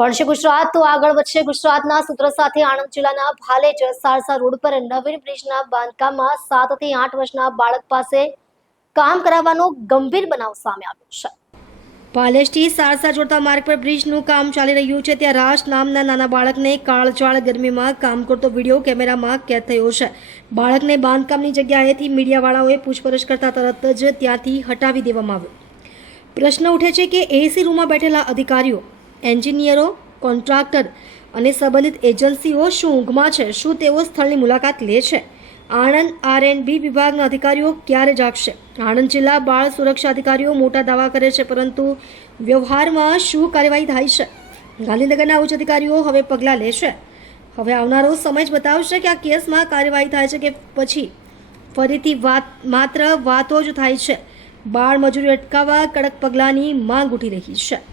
ભણશે ગુજરાત તો આગળ વધશે ગુજરાતના સૂત્ર સાથે આણંદ જિલ્લાના ભાલેજ સારસા રોડ પર નવીન બ્રિજના બાંધકામમાં 7 થી 8 વર્ષના બાળક પાસે કામ કરાવવાનો ગંભીર બનાવ સામે આવ્યો છે। ભાલેજથી સારસા જોડતા માર્ગ પર બ્રિજનું કામ ચાલી રહ્યું છે ત્યાં રાજ નામના નાના બાળકને કાળઝાળ ગરમીમાં કામ કરતો વિડીયો કેમેરામાં કેદ થયો છે। બાળકને બાંધકામની જગ્યાએથી મીડિયાવાળાઓએ પૂછપરછ કરતા તરત જ ત્યાંથી હટાવી દેવામાં આવ્યો। પ્રશ્ન ઉઠે છે કે એસી રૂમમાં બેઠેલા અધિકારીઓ, એન્જિનિયરો, કોન્ટ્રાક્ટર અને સંબંધિત એજન્સીઓ શું ઊંઘમાં છે? શું તેઓ સ્થળની મુલાકાત લે છે? આણંદ R&B વિભાગના અધિકારીઓ ક્યારે જાગશે? આણંદ જિલ્લા બાળ સુરક્ષા અધિકારીઓ મોટા દાવા કરે છે, પરંતુ વ્યવહારમાં શું કાર્યવાહી થાય છે? ગાંધીનગરના ઉચ્ચ અધિકારીઓ હવે પગલાં લેશે? હવે આવનારો સમય જ બતાવશે કે આ કેસમાં કાર્યવાહી થાય છે કે પછી ફરીથી માત્ર વાતો જ થાય છે। બાળ મજૂરી અટકાવવા કડક પગલાંની માંગ ઉઠી રહી છે।